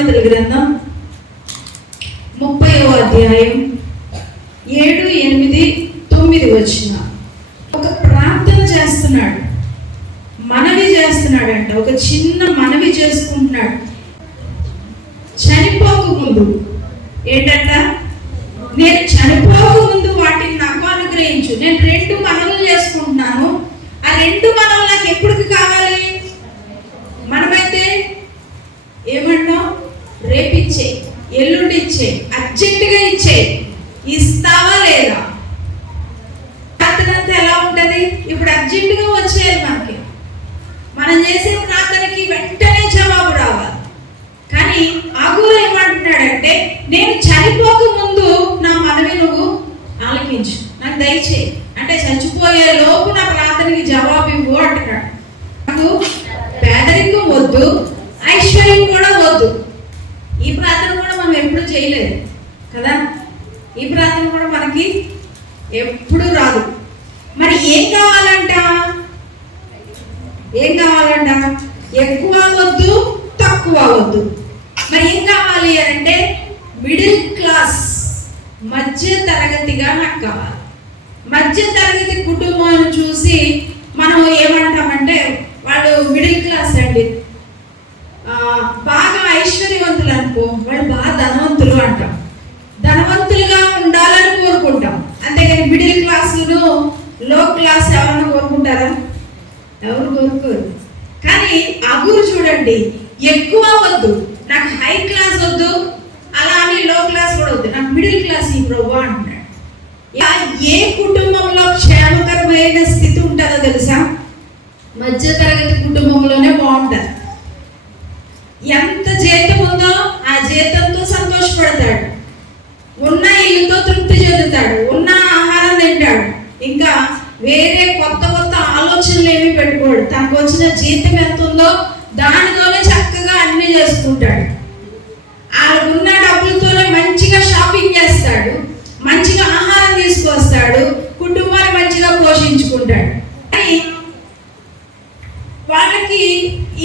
సామెతల గ్రంథం 30వ అధ్యాయం 7, 8, 9 వచ్చిన ఒక ప్రార్థన చేస్తున్నాడు, మనవి చేస్తున్నాడంట. ఒక చిన్న మనవి చేసుకుంటున్నాడు. చనిపోకముందు ఏంటంట, నేను చనిపోకముందు వాటిని నాకు అనుగ్రహించు. నేను 2 మనవులు చేసుకుంటున్నాను. ఆ 2 మనవులు నాకు ఎప్పటికి కావాలి? మనమైతే ఏమన్నాం? రేపు ఇచ్చే, ఎల్లుండి ఇచ్చే, అర్జెంటుగా ఇచ్చే. ఇస్తావా లేదా? ప్రార్థనంతా ఎలా ఉంటుంది? ఇప్పుడు అర్జెంటుగా వచ్చేయాలి మనకి. మనం చేసే ప్రార్థనకి వెంటనే జవాబు రావాలి. కానీ అగూరు ఏమంటున్నాడంటే, నేను చనిపోక ముందు నా మనవి నువ్వు ఆలకించు, నాకు దయచేయి. అంటే చచ్చిపోయే లోపు నా ప్రార్థనకి జవాబు ఇవ్వు అంటున్నాడు. నాకు పేదరికం వద్దు, ఐశ్వర్యం కూడా వద్దు. ఈ ప్రార్థన కూడా మనం ఎప్పుడు చేయలేదు కదా. ఈ ప్రార్థన కూడా మనకి ఎప్పుడు రాదు. మరి ఏం కావాలంట? ఎక్కువ వద్దు, తక్కువ వద్దు. మరి ఏం కావాలి అంటే మిడిల్ క్లాస్, మధ్య తరగతిగా నాకు కావాలి. మధ్య తరగతి కుటుంబాన్ని చూసి మనం ఏమంటామంటే వాళ్ళు మిడిల్ క్లాస్ అండి, బాగా ఐశ్వర్యవంతులు అనుకో, వాళ్ళు బాగా ధనవంతులు అంటాం. ధనవంతులుగా ఉండాలని కోరుకుంటాం. అంతేగాని మిడిల్ క్లాసును లో క్లాస్ ఎవరైనా కోరుకుంటారా? ఎవరు కోరుకోరు. కానీ అగూరు చూడండి, ఎక్కువ వద్దు, నాకు హై క్లాస్ వద్దు, అలా అని లో క్లాస్ కూడా వద్దు, నాకు మిడిల్ క్లాస్ ఈ ప్రభు అంటున్నాడు. ఏ కుటుంబంలో క్షేమకరమైన స్థితి ఉంటుందో తెలుసా? మధ్య తరగతి కుటుంబంలోనే బాగుంటుంది. ఎంత జీతం ఉందో ఆ జీతంతో సంతోషపడతాడు, ఉన్న ఇల్లుతో తృప్తి చెందుతాడు, ఉన్న ఆహారం తింటాడు, ఇంకా వేరే కొత్త కొత్త ఆలోచనలు ఏమి పెట్టుకోడు. తనకు వచ్చిన జీతం ఎంత ఉందో దానితోనే చక్కగా అన్ని చేసుకుంటాడు. ఉన్న డబ్బులతోనే మంచిగా షాపింగ్ చేస్తాడు, మంచిగా ఆహారం తీసుకొస్తాడు, కుటుంబాన్ని మంచిగా పోషించుకుంటాడు. కానీ వాళ్ళకి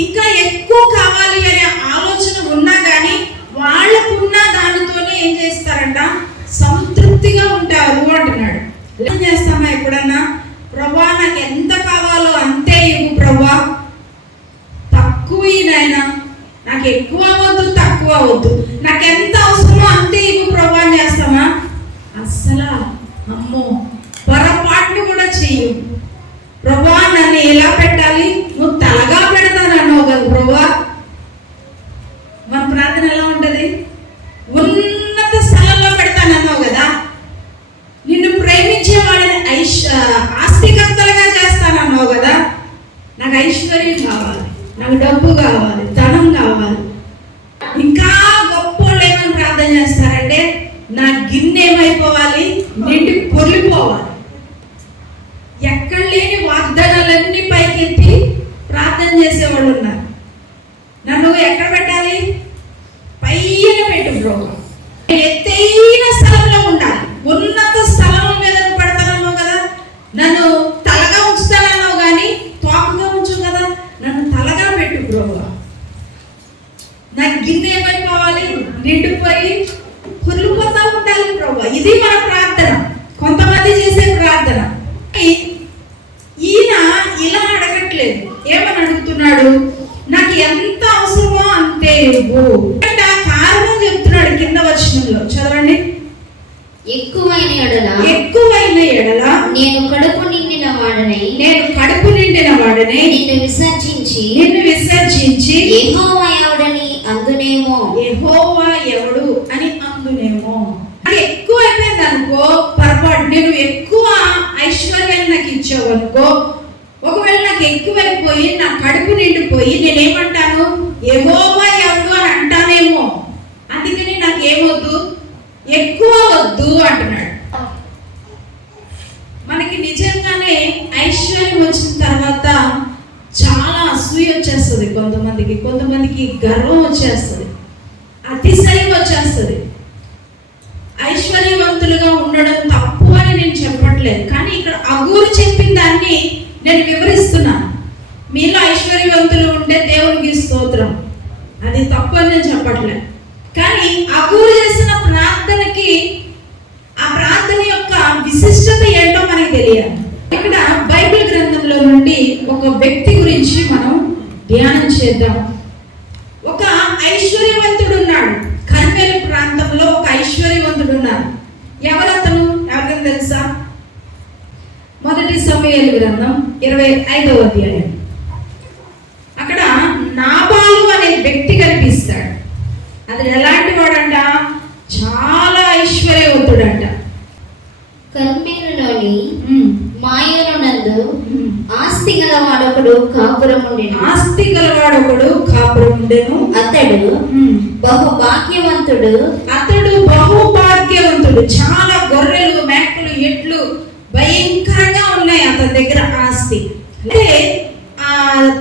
ఇంకా ఎక్కువ కావాలి అనే ఆలోచన ఉన్నా కానీ వాళ్ళకున్న దానితోనే ఏం చేస్తారంట, సంతృప్తిగా ఉంటారు అంటున్నాడు. ఏం చేస్తామా ఎప్పుడన్నా? ప్రభా నాకు ఎంత కావాలో అంతే ఇవ్వు ప్రభా, తక్కువ నాయన, నాకు ఎక్కువ వద్దు, తక్కువ వద్దు, నాకు ఎంత అవసరమో అంతే ఇవ్వు ప్రభా అని చేస్తామా? అస్సలు అమ్మో, పొరపాటును కూడా చెయ్యు. ప్రభా నన్ను ఎలా పెట్టాలి? నువ్వు తలగా పెడతానన్నావు కదా ప్రభా. మన ప్రార్థన ఎలా ఉంటుంది? ఉన్నత స్థలంలో పెడతానన్నావు కదా. నిన్ను ప్రేమించే వాళ్ళని ఆస్తికర్తలుగా చేస్తానన్నావు కదా. నాకు ఐశ్వర్యం కావాలి, నాకు డబ్బు కావాలి, ధనం కావాలి. ఇంకా గొప్ప ఏమని ప్రార్థన చేస్తారంటే, నా గిన్నె ఏమైపోవాలి? నిండి పొర్లిపోవాలి. ఎక్కడ లేని వాగ్దానాలన్నీ పైకెత్తి ప్రార్థన చేసేవాళ్ళు ఉన్నారు. నన్ను ఎక్కడ పెట్టాలి? పైన పెట్టు బ్రో, ఎత్తైన స్థలంలో ఉండాలి, ఉన్నత స్థలం మీద పెడతానన్నావు కదా. నన్ను తలగా ఉంచుతానన్నావు కానీ తోకగా ఉంచు కదా, నన్ను తలగా పెట్టు బ్రో. నా గిన్నె ఏమైపోవాలి? నిండిపోయి పొర్లిపోతా ఉండాలి ప్రభు. ఇది మన ప్రార్థన, కొంతమంది చేసే ప్రార్థన. ఈయన ఇలా అడగట్లేదు. ఏమని అడుగుతున్నాడు? నాకు ఎంత అవసరమో అంతే ఇవ్వు. కారణం చెప్తున్నాడు కింద వచనంలో, చదవండి. ఎక్కువైన ఎడల నేను కడుపు నిండిన వాడనై నిన్ను విసర్జించి యెహోవా ఎవడని అందునేమో. యెహోవా ఎవడు అని అందునేమో. అది ఎక్కువ అయిపోయింది అనుకో, పొరపాటు. నేను ఎక్కువ ఐశ్వర్యాన్ని నాకు ఇచ్చావు అనుకో, ఒకవేళ నాకు ఎక్కువైపోయి నా కడుపు నిండిపోయి నేనేమంటాను? యెహోవా ఎవడు అని అంటానేమో. అందుకని నాకు ఏమొద్దు, ఎక్కువ వద్దు అంటున్నాడు. మనకి నిజంగానే ఐశ్వర్యం వచ్చిన తర్వాత చాలా అసూయ వచ్చేస్తుంది కొంతమందికి గర్వం వచ్చేస్తుంది, అతిశయం వచ్చేస్తుంది. ఐశ్వర్యవంతులుగా ఉండడం తప్పు అని నేను చెప్పట్లేదు, కానీ ఇక్కడ అగూరు చెప్పిన దాన్ని నేను వివరిస్తున్నాను. మీలో ఐశ్వర్యవంతులు ఉంటే దేవునికి స్తోత్రం. అది తప్పు అని నేను చెప్పట్లే, కానీ అగూరు చేసిన ప్రార్థనకి ఆ ప్రార్థన యొక్క విశిష్టత ఏంటో మనకి తెలియాలి. ఇక్కడ బైబిల్ గ్రంథంలో నుండి ఒక వ్యక్తి గురించి మనం ధ్యానం చేద్దాం. ఒక ఐశ్వర్యవంతుడు ఉన్నాడు. కర్మేలు ప్రాంతంలో ఒక ఐశ్వర్యవంతుడు ఉన్నాడు. ఎవరతను? ఎవరికైనా తెలుసా? మొదటి సమూయేలు గ్రంథం 25వ అధ్యాయం. అక్కడ నాబాలు అనే వ్యక్తి కనిపిస్తాడు. అది ఎలాంటి వాడంట? చాలా ఐశ్వర్యవంతుడంట. కర్మేలులోని మాయోనునందు ఆస్తి గలవాడొకడు కాపురముండెను. ఆస్తి గలవాడొకడు కాపురముండెను. అతడు బహుభాగ్యవంతుడు. చాలా గొర్రెలు, మేకలు, ఎట్లు భయంకరంగా ఉన్నాయి అతని దగ్గర ఆస్తి. అంటే ఆ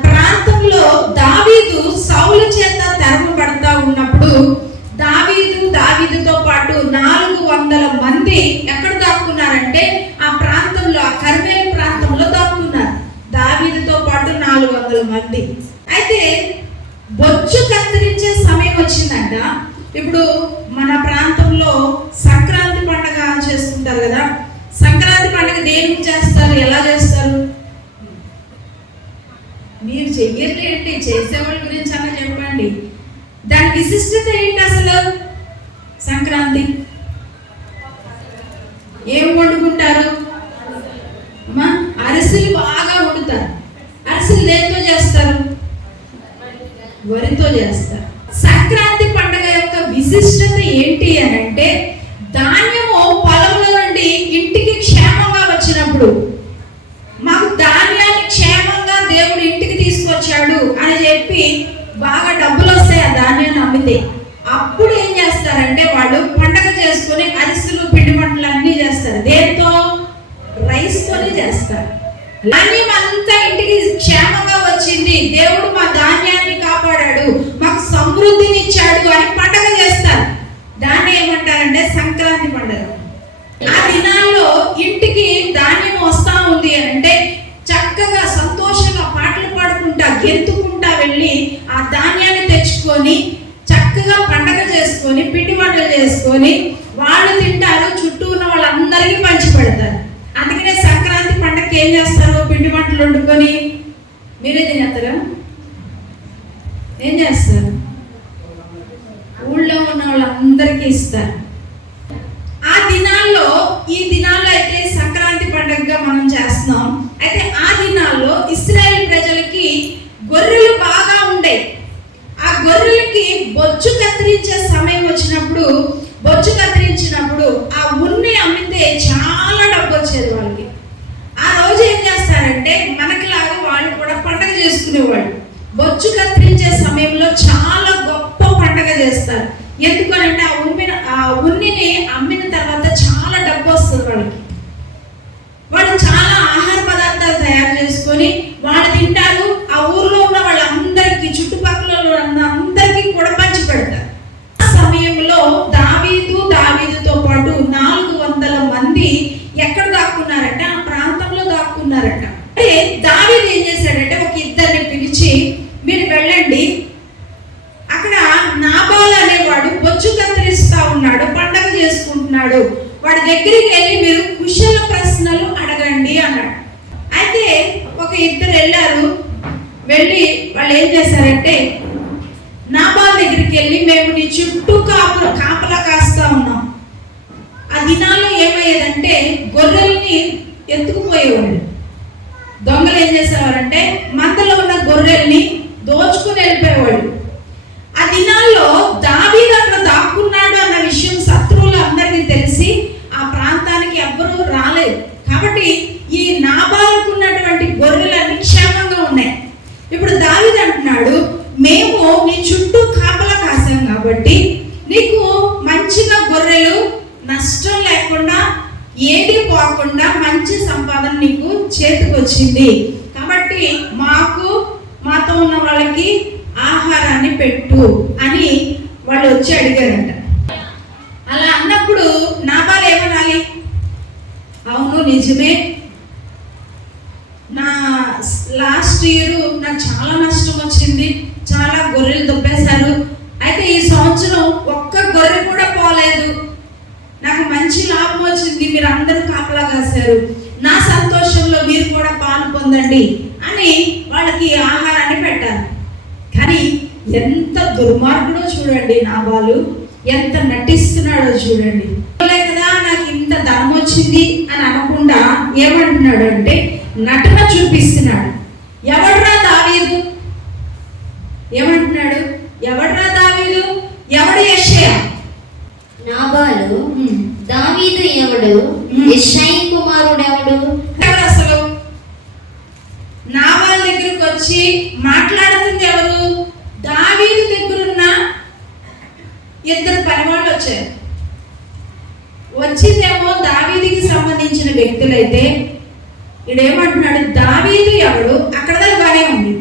ప్రాంతంలో దావీదు సౌలు చేత తరమబడతా ఉన్నప్పుడు దావీదుతో పాటు 400 మంది ఎక్కడ దాక్కున్నారంటే ఆ ప్రాంతంలో, ఆ కర్మేలు ప్రాంతంలో దాక్కున్నారు. దావీదుతో పాటు 400 మంది. అయితే బొచ్చు కత్తిరించే సమయం వచ్చిందంట. ఇప్పుడు మన ప్రాంతంలో సంక్రాంతి పండుగ చేసుకుంటారు కదా. సంక్రాంతి పండుగ దేనికి చేస్తారు? ఎలా చేస్తారు? మీరు చెయ్యలేంటి, చేసేవాళ్ళ గురించి అలా చెప్పండి. దాని విశిష్టత ఏంటి అసలు? సంక్రాంతి ఏం వండుకుంటారు? అమ్మా, అరిసెలు బాగా వండుతారు. అరిసెలు దేంతో చేస్తారు? వరితో చేస్తారు. సంక్రాంతి పండుగ యొక్క విశిష్టత ఏంటి అని అంటే, ధాన్యము పొలంలో నుండి ఇంటికి క్షేమంగా వచ్చినప్పుడు, మాకు ధాన్యాన్ని క్షేమంగా దేవుడు ఇంటికి తీసుకొచ్చాడు అని చెప్పి బాగా డబ్బులు వస్తాయి ఆ ధాన్యాన్ని అమ్మితే. అప్పుడు ఏం చేస్తారంటే వాళ్ళు పండగ చేసుకుని అరిసెలు, పిండి వంటలు అన్నీ చేస్తారు. దేంతో? రైస్ తోనే చేస్తారు. ధాన్యం అంతా ఇంటికి క్షేమంగా వచ్చింది, దేవుడు మా ధాన్యాన్ని కాపాడాడు, మాకు సమృద్ధిని ఇచ్చాడు అని పండగ చేస్తారు. దాన్ని ఏమంటారంటే సంక్రాంతి పండుగ. ఆ దినాల్లో ఇంటికి ధాన్యం వస్తా ఉంది అంటే చక్కగా సంతోషంగా పాటలు పాడుకుంటా, గెంతుకుంటా వెళ్ళి ఆ ధాన్యాన్ని తెచ్చుకొని చక్కగా పండగ చేసుకొని, పిండి వంటలు చేసుకొని వాళ్ళు తింటారు, చుట్టూ ఉన్న వాళ్ళందరికీ పంచి పెడతారు. అందుకనే సంక్రాంతి పండగకి ఏం చేస్తారు? పిండి వంటలు వండుకొని మీరే తినేస్తారా? ఏం చేస్తారు? ఊళ్ళో ఉన్న వాళ్ళందరికీ ఇస్తారు. ఆ దినాల్లో, ఈ దినాల్లో అయితే సంక్రాంతి పండుగగా మనం చేస్తున్నాం. అయితే ఆ దినాల్లో ఇశ్రాయేల్ ప్రజలకి గొర్రెలు బాగా ఉండే. ఆ గొర్రెలకి బొచ్చు కత్తిరించే సమయం వచ్చినప్పుడు, ఆ ఉన్ని అమ్మితే చాలా డబ్బు వచ్చేది వాళ్ళకి. ఆ రోజు ఏం చేస్తారంటే మనకిలాగా వాళ్ళు కూడా పండగ చేసుకునేవాళ్ళు. బొచ్చు కత్తిరించే సమయంలో చాలా గొప్ప పండగ చేస్తారు. ఎందుకనంటే ఆ ఉన్నిని అమ్మిన తర్వాత చాలా డబ్బు వస్తుంది వాళ్ళకి. వాళ్ళు చాలా ఆహార పదార్థాలు తయారు చేసుకొని వాళ్ళు తింటారు. ఆ ఊర్లో ఉన్న వాళ్ళందరికీ, చుట్టుపక్కల అందరికీ కూడా పంచి పెడతారు. ఆ సమయంలో దావీదుతో పాటు 400 మంది ఎక్కడ దాక్కున్నారంటే ఆ ప్రాంతంలో దాక్కున్నారట. అంటే దావీదు ఏం చేశాడంటే ఒక ఇద్దరిని పిలిచి, మీరు వెళ్ళండి, అక్కడ నాబాలు అనేవాడు బొచ్చు కత్తిరిస్తా ఉన్నాడు, పండగ చేసుకుంటున్నాడు, వాడి దగ్గరికి వెళ్ళి మీరు కుశల ప్రశ్నలు అడగండి అన్నాడు. అయితే ఒక ఇద్దరు వెళ్ళారు. వెళ్ళి వాళ్ళు ఏం చేశారంటే నాబాలు దగ్గరికి వెళ్ళి, మేము నీ చుట్టూ కాపలా కాస్తా ఉన్నాం. ఆ దినాల్లో ఏమయ్యేదంటే గొర్రెల్ని ఎత్తుకుపోయేవాళ్ళు. దొంగలు ఏం చేసేవారంటే మందలో ఉన్న గొర్రెల్ని దోచుకుని వెళ్ళిపోయేవాళ్ళు. ఆ దినాల్లో దావీదు అక్కడ దాక్కున్నాడు అన్న విషయం శత్రువులు అందరికీ తెలిసి ఆ ప్రాంతానికి ఎవ్వరూ రాలేదు. కాబట్టి ఈ నాబాలుకున్నటువంటి గొర్రెలన్నీ క్షేమంగా ఉన్నాయి. ఇప్పుడు దావీదు అంటున్నాడు, మేము నీ చుట్టూ కాపలా కాసాం కాబట్టి నీకు మంచిగా గొర్రెలు నష్టం లేకుండా, ఏది పోకుండా మంచి సంపాదన నీకు చేతికి వచ్చింది. కాబట్టి మాతో ఉన్న వాళ్ళకి ఆహారాన్ని పెట్టు అని వాళ్ళు వచ్చి అడిగారంట. అలా అన్నప్పుడు నాబాలు ఏమనాలి? అవును నిజమే, నా లాస్ట్ ఇయర్ నాకు చాలా నష్టం వచ్చింది, చాలా గొర్రెలు దొబ్బేశారు, ఒక్క గొర్రె కూడా పోలేదు, నాకు మంచి లాభం వచ్చింది, మీరు అందరూ కాపలా కాశారు, నా సంతోషంలో మీరు కూడా పాలు పొందండి అని వాళ్ళకి ఆహారాన్ని పెట్టాలి. కానీ ఎంత దుర్మార్గుడో చూడండి నాబాలు, ఎంత నటిస్తున్నాడో చూడండి. కదా నాకు ఇంత ధనం వచ్చింది అని అనకుండా ఏమంటున్నాడు అంటే నటన చూపిస్తున్నాడు. ఎవడ్రా దావీదు? ఏమంటున్నాడు? ఎవడ్రా దావీదు? ఎవడు యెషయా? నాబాలు దావీదు ఎవడు? యెషయి కుమారుడు ఎవడు? అసలు నాబాలు దగ్గరికి వచ్చి మాట్లాడుతుంది ఎవరు? దావీదు దగ్గరున్న ఇద్దరు పనివాళ్ళు వచ్చారు. వచ్చిందేమో దావీదుకి సంబంధించిన వ్యక్తులైతే ఈడేమంటున్నాడు, దావీదు ఎవడు? అక్కడ బాగానే ఉంది,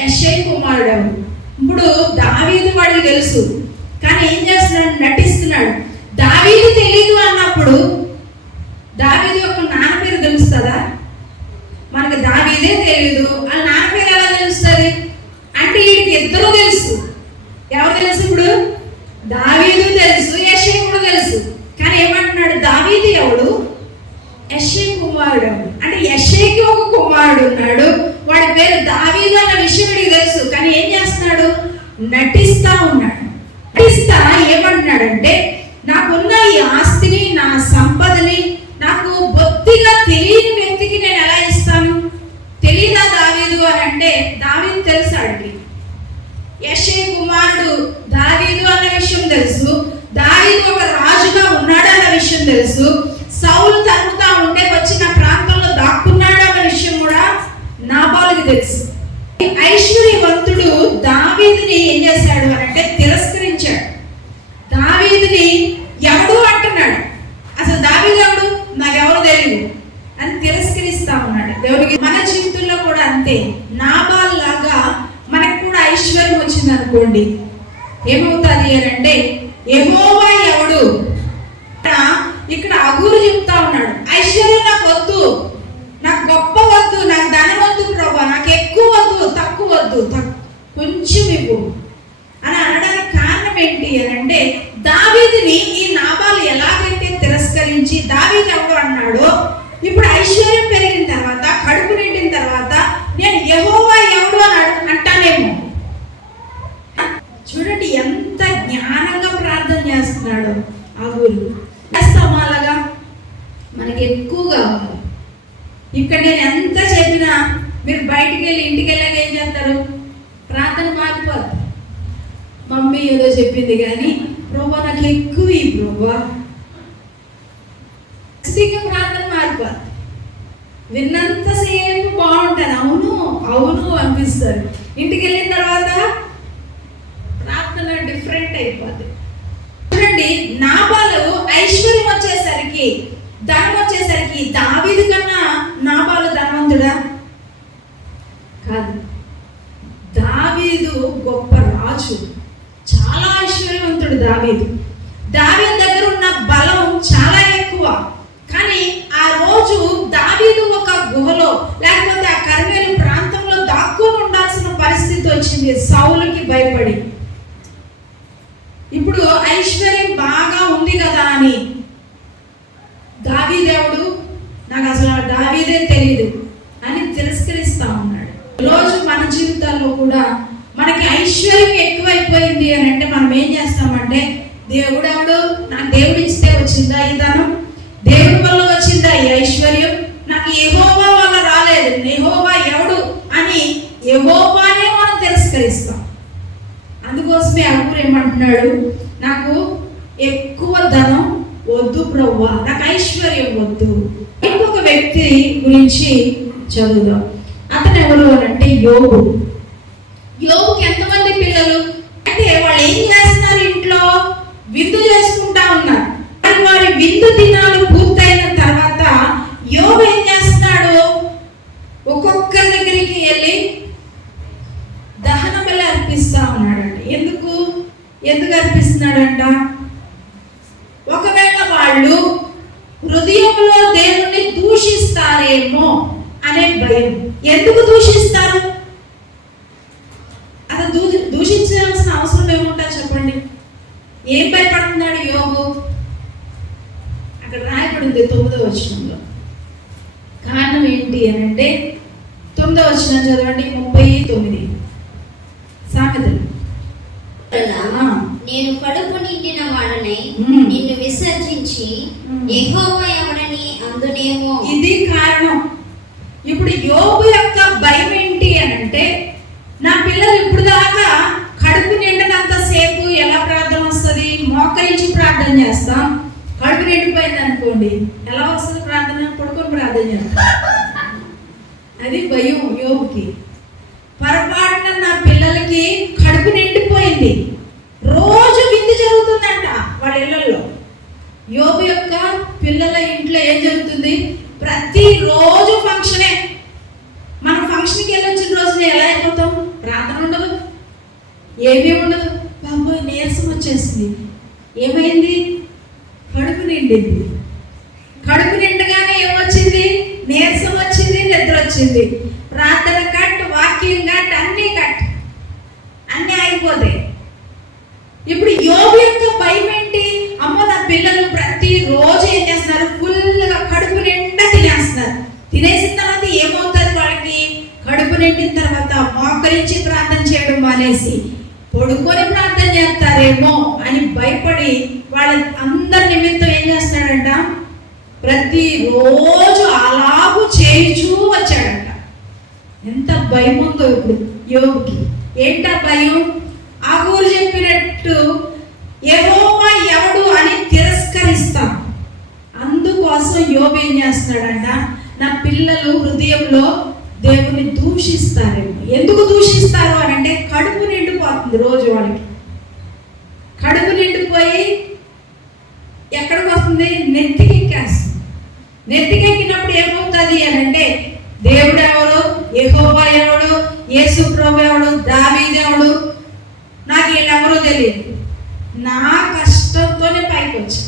యెషయి కుమారుడు ఎవడు? ఇప్పుడు దావీదు వాడికి తెలుసు, కానీ ఏం చేస్తున్నాడు? నటిస్తున్నాడు. దావీదు తెలీదు అన్నప్పుడు దావీదు యొక్క నాన్న పేరు తెలుస్తుందా? మనకు దావీదే తెలియదు, వాళ్ళ నాన్న పేరు ఎలా తెలుస్తుంది అంటే వీడికి ఇద్దరు తెలుసు. ఎవరు తెలుసు? ఇప్పుడు దావీదు తెలుసు, యెషయి కూడా తెలుసు. కానీ ఏమంటున్నాడు? దావీదు ఎవడు? యెషయి కుమారుడు. అంటే యెషయికి ఒక కుమారుడు ఉన్నాడు, వాడి పేరు దావీదు అన్న విషయం వీడికి తెలుసు. కానీ ఏం చేస్తున్నాడు? నటిస్తా ఉన్నాడు. నటిస్తా ఏమంటున్నాడంటే నాకున్న ఈ ఆస్తిని, నా సంపదని నాకు బొత్తిగా తెలియని వ్యక్తికి నేను ఎలా ఇస్తాను? తెలీదా దావీదు అని అంటే దావీదు తెలుసు ఆడికి. యెషయి కుమారుడు దావీదు అన్న విషయం తెలుసు, దావీదు ఒక రాజుగా ఉన్నాడు అన్న విషయం తెలుసు, సౌలు తరుగుతా ఉంటే వచ్చిన ప్రాంతంలో దాక్కున్నాడు అన్న విషయం కూడా నాబాలుకి తెలుసు. ఐశ్వర్యవంతుడు దావీదుని ఏం చేశాడు అని అంటే తిరస్కరించాడు. దావీదుని ఎవడు అంటున్నాడు, అసలు దావీదు ఎవడు? నాకెవరు తెలియదు అని తిరస్కరిస్తా ఉన్నాడు. దేవుడికి మన జీవితంలో కూడా అంతే. నాబాల్ లాగా మనకు కూడా ఐశ్వర్యం వచ్చింది అనుకోండి, ఏమవుతుంది అని అంటే యెహోవా ఎవడు? ఇక్కడ అగూరు చెప్తా ఉన్నాడు, ఐశ్వర్యం నాకు వద్దు, నాకు గొప్ప వద్దు, నాకు ధనం వద్దు ప్రభా, నాకు ఎక్కువ వద్దు, తక్కువ వద్దు, కొంచెం ఇవ్వు అని అనడానికి కారణం ఏంటి అని అంటే దావీదుని ఈ నాబాలు ఎలాగైతే తిరస్కరించి దావీదు ఎవడు అన్నాడో, ఇప్పుడు ఐశ్వర్యం పెరిగిన తర్వాత, కడుపు నిండిన తర్వాత నేను యెహోవా ఎవడు అని అంటానేమో. చూడండి ఎంత జ్ఞానంగా ప్రార్థన చేస్తున్నాడు అగూరు. చేస్తామా అలాగా? మనకి ఎక్కువ కావాలి. ఇక్కడ నేను ఎంత చెప్పినా మీరు బయటికి వెళ్ళి ఇంటికి వెళ్ళాక ఏం చేస్తారు? ప్రార్థన మారిపోద్ది. మమ్మీ ఏదో చెప్పింది కానీ ప్రభా నాకు ఎక్కువ ఈ ప్రభా, ప్రార్థన మారిపోద్ది. విన్నంతసేపు బాగుంటుంది, అవును అవును అనిపిస్తారు. ఇంటికి వెళ్ళిన తర్వాత ప్రార్థన డిఫరెంట్ అయిపోద్ది. చూడండి నాబాలు ఐశ్వర్యం వచ్చేసరికి, ధనం వచ్చేసరికి దావీదు కన్నా నాబాలు ధనవంతుడా? కాదు. దావీదు గొప్ప రాజు, చాలా ఐశ్వర్యవంతుడు దావీదు. దావీదు దగ్గర ఉన్న బలం చాలా ఎక్కువ. కానీ ఆ రోజు దావీదు ఒక గుహలో లేకపోతే ఆ కర్మేలు ప్రాంతంలో దాక్కుని ఉండాల్సిన పరిస్థితి వచ్చింది సౌలుకి భయపడి. ఇప్పుడు ఐశ్వర్యం బాగా ఉంది కదా అని దావీదేవుడు నాకు అసలు దావీదే తెలియదు అని తిరస్కరిస్తా ఉన్నాడు. రోజు మన జీవితాల్లో కూడా మనకి ఐశ్వర్యం ఎక్కువైపోయింది అని అంటే మనం ఏం చేస్తామంటే దేవుడెవడు? నాకు దేవుడు ఇస్తే వచ్చిందా ఈ ధనం? దేవుడి వల్ల వచ్చిందా ఈ ఐశ్వర్యం? నాకు యెహోవా వల్ల రాలేదు, యెహోవా ఎవడు అని యెహోవానే మనం తిరస్కరిస్తాం. అందుకోసమే అగూరు ఏమంటున్నాడు, నాకు ఎక్కువ ధనం వద్దు ప్రభువా, నాకు ఐశ్వర్యం వద్దు. ఇంకొక వ్యక్తి గురించి చదువుదాం. అతను ఎవరు అంటే యోబు. యోబుకి ఎంతమంది పిల్లలు అంటే వాళ్ళు ఏం చేస్తున్నారు? ఇంట్లో విందు చేసుకుంటా ఉన్నారు. వారి విందు దినాలు పూర్తయిన తర్వాత యోబు ఏం చేస్తున్నాడు? ఒక్కొక్కరి దగ్గరికి వెళ్ళి దహన బలి అర్పిస్తా ఉన్నాడంట. ఎందుకు అర్పిస్తున్నాడంట? ఒకవేళ వాళ్ళు హృదయంలో దేవుణ్ణి దూషిస్తారేమో అనే భయం. ఎందుకు దూషిస్తారు? అసలు దూషించాల్సిన అవసరం ఏముంటా చెప్పండి? ఏం భయపడుతున్నాడు యోబు? అక్కడ రాయబడింది 9వ వచనంలో. కారణం ఏంటి అని అంటే 9వ వచనం చదవండి. 39 సామెతలు. నేను కడుపు నిండిన వాడనై నిన్ను విసర్జించి యెహోవా ఎవడని అందునేమో. ఇది కారణం. ఇప్పుడు యోబు యొక్క భయం ఏంటి అని అంటే, నా పిల్లలు ఇప్పుడు దాకా కడుపు నిండినంత సేపు ఎలా ప్రార్థన వస్తుంది? మోకరించి ప్రార్థన చేస్తాం. కడుపు నిండిపోయింది అనుకోండి, ఎలా వస్తుంది ప్రార్థన? పడుకొని ప్రార్థన చేస్తాం. అది భయం యోబుకి. పొరపాటున నా పిల్లలకి కడుపు నిండిపోయింది, రోజు విందు జరుగుతుందంట వాళ్ళ ఇళ్లలో. యోబు యొక్క పిల్లల ఇంట్లో ఏం జరుగుతుంది? ప్రతిరోజు ఫంక్షనే. మనం ఫంక్షన్కి వెళ్ళొచ్చిన రోజున ఎలా అయిపోతాం? ప్రార్థన ఉండదు, ఏమీ ఉండదు. బాబోయ్ నీరసం వచ్చేసింది. ఏమైంది? కడుపు నిండింది. కడుపు నిండగానే ఏమొచ్చింది? నీరసం వచ్చింది, నిద్ర వచ్చింది. ప్రార్థన కట్, వాక్యం కట్, అన్నీ కట్, అన్నీ అయిపోతాయి. ఇప్పుడు యోబు యొక్క భయం ఏంటి? అమ్మో నా పిల్లలు ప్రతిరోజు ఏం చేస్తున్నారు? ఫుల్గా కడుపు నిండా తినేస్తున్నారు. తినేసిన తర్వాత ఏమవుతుంది వాళ్ళకి? కడుపు నిండిన తర్వాత మోకరించి ప్రార్థన చేయడం మానేసి పడుకొని ప్రార్థన చేస్తారేమో అని భయపడి వాళ్ళ అందరి నిమిత్తం ఏం చేస్తాడంట? ప్రతిరోజు అలాగూ చేయించూ వచ్చాడంట. ఎంత భయం ఉందో ఇప్పుడు యోబుకి. ఏంటా భయం? ఆగూరు చెప్పినట్టు యెహోవా ఎవడు అని తిరస్కరిస్తాం. అందుకోసం యోబు ఏం చేస్తున్నాడంట? నా పిల్లలు హృదయంలో దేవుని దూషిస్తారేమో. ఎందుకు దూషిస్తారు అని అంటే, కడుపు నిండిపోతుంది రోజు వాళ్ళకి. కడుపు నిండిపోయి ఎక్కడికి వస్తుంది? నెత్తికెక్కేస్తుంది. నెత్తికెక్కినప్పుడు ఏమవుతుంది అని అంటే, దేవుడు ఎవడు? యెహోవా ఎవడు? యేసు ప్రభువు ఎవడు? దావీదు ఎవడు? నాకు వీళ్ళెవరో తెలియదు. నా కష్టంతోనే పైకి వచ్చా.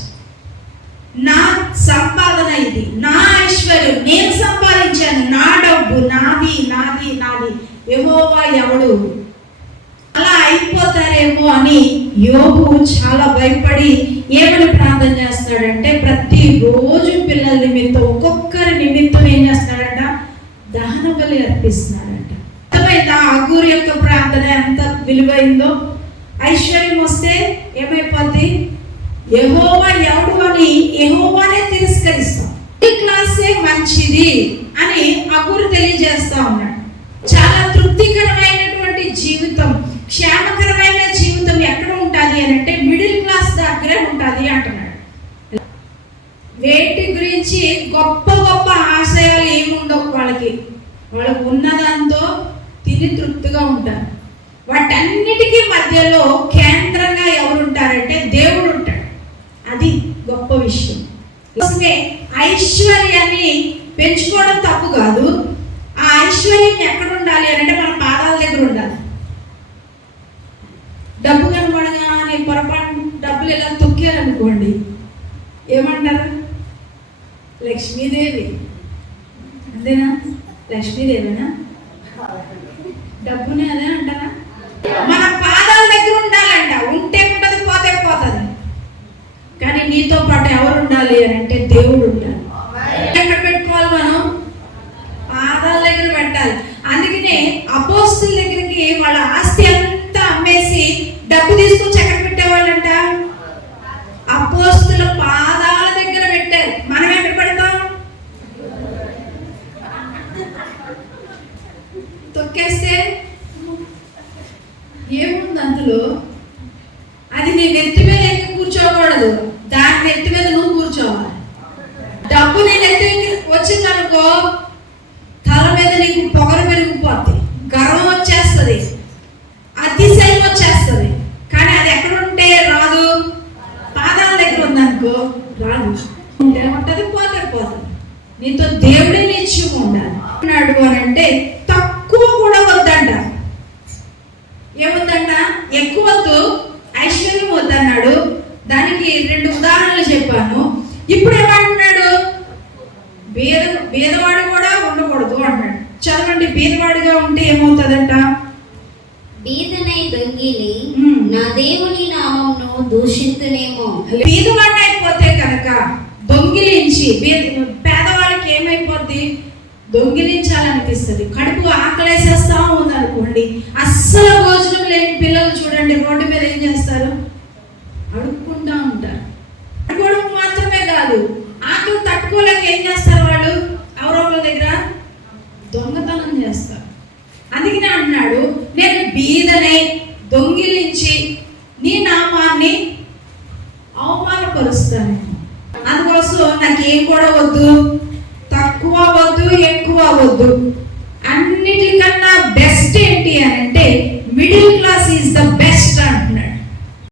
నా సంపాదన ఇది, నా ఐశ్వర్యం, నేను సంపాదించాను, నా డబ్బు నాది నాది నాది. యెహోవా ఎవడు? అలా అయిపోతారేమో అని యోబు చాలా భయపడి ఏమని ప్రార్థన చేస్తాడంటే, ప్రతిరోజు పిల్లల నిమిత్తం ఒక్కొక్కరి నిమిత్తం ఏం చేస్తాడంట? దహన బలి అర్పిస్తున్నాడంట. అర్థమైందా ఆగూరు యొక్క ప్రార్థన ఎంత విలువైందో? ఐశ్వర్యం వస్తే ఏమైపోద్ది? యెహోవా ఎవడు అని యెహోవానే తిరస్కరిస్తాం. ఈ క్లాసే మంచిది అని అగూరు తెలియజేస్తా ఉన్నాడు. చాలా తృప్తికరమైనటువంటి జీవితం, క్షేమకరమైన జీవితం ఎక్కడ ఉంటుంది అని అంటే మిడిల్ క్లాస్ దగ్గరే ఉంటుంది అంటున్నాడు. వేటి గురించి గొప్ప గొప్ప ఆశయాలు ఏముండవు వాళ్ళకి. వాళ్ళకు ఉన్నదాంతో తిని తృప్తిగా ఉంటారు. వాటన్నిటికీ మధ్యలో కేంద్రంగా ఎవరు ఉంటారంటే దేవుడు ఉంటాడు. అది గొప్ప విషయం. కోసమే ఐశ్వర్యాన్ని పెంచుకోవడం తప్పు కాదు. ఆ ఐశ్వర్యం ఎక్కడ ఉండాలి అంటే మన పాదాల దగ్గర ఉండాలి. డబ్బు కనబడగానే పొరపాటు డబ్బులు ఎలా తొక్కారనుకోండి, ఏమంటారు? లక్ష్మీదేవి. అంతేనా? లక్ష్మీదేవేనా? డబ్బునే అదే అంటారా? మన పాదాల దగ్గర ఉండాలంట. ఉంటే ఉంటుంది, పోతే పోతుంది. కానీ నీతో పాటు ఎవరు ఉండాలి అని అంటే దేవుడు ఉండాలి. ఎక్కడ పెట్టుకోవాలి? మనం పాదాల దగ్గర పెట్టాలి. అందుకనే అపోస్తుల దగ్గరికి వాళ్ళ ఆస్తి అంతా అమ్మేసి డబ్బు తీసుకొచ్చి ఎక్కడ పెట్టేవాళ్ళంట? అపోస్తుల పాదాల దగ్గర పెట్టారు. మనం ఎక్కడ పెడతాం? తొక్కేస్తే ఏముంది అందులో? అది నీ నెత్తి మీద ఎక్కి కూర్చోకూడదు, దాని నెత్తి మీద నువ్వు కూర్చోవాలి. డబ్బు నీ నెత్తి వచ్చిందనుకో, తల మీద నీకు పొగరు పెరిగిపోద్ది, గర్వం వచ్చేస్తుంది, అతిశయం వచ్చేస్తుంది. కానీ అది ఎక్కడుంటే రాదు? పాదాల దగ్గర ఉందనుకో రాదు. ఉంటే ఉంటుంది, పోతే పోతుంది. నీతో దేవుడే నిత్యం ఉండాలి అన్నాడు అని అంటే తక్కువ కూడా వద్దంట. ఏమొద్దంట? ఎక్కువ వద్దు, ఐశ్వర్యం వద్దన్నాడు. దానికి 2 ఉదాహరణలు చెప్పాను. ఇప్పుడు ఏమంటున్నాడు? బీదవాడు కూడా ఉండకూడదు అన్నాడు. చదవండి. బీదవాడిగా ఉంటే ఏమవుతుందంట? బీదనై దొంగిలి నా దేవుని నామమును దూషింతునేమో. బీదవాడిని అయిపోతే కనుక దొంగిలించి, పేదవాళ్ళకి ఏమైపోద్ది, దొంగిలించాలనిపిస్తుంది. కడుపు ఆకలేసేస్తా ఉందనుకోండి, అస్సలు భోజనం లేని పిల్లలు చూడండి రోడ్డు మీద ఏం చేస్తారు, అడుక్కుంటా ఉంటారు. అడుకోవడం మాత్రమే కాదు, ఆకలి తట్టుకోలేక ఏం చేస్తారు, వాళ్ళు ఎవరో ఒకరి దగ్గర దొంగతనం చేస్తారు. అందుకనే అంటున్నాడు, నేను బీదనై దొంగిలించి నీ నామాన్ని అవమానపరుస్తాను. అందుకోసం నాకేం కూడా వద్దు, తక్కువ వద్దు, ఎక్కువ వద్దు. అన్నిటికన్నా బెస్ట్ ఏంటి అని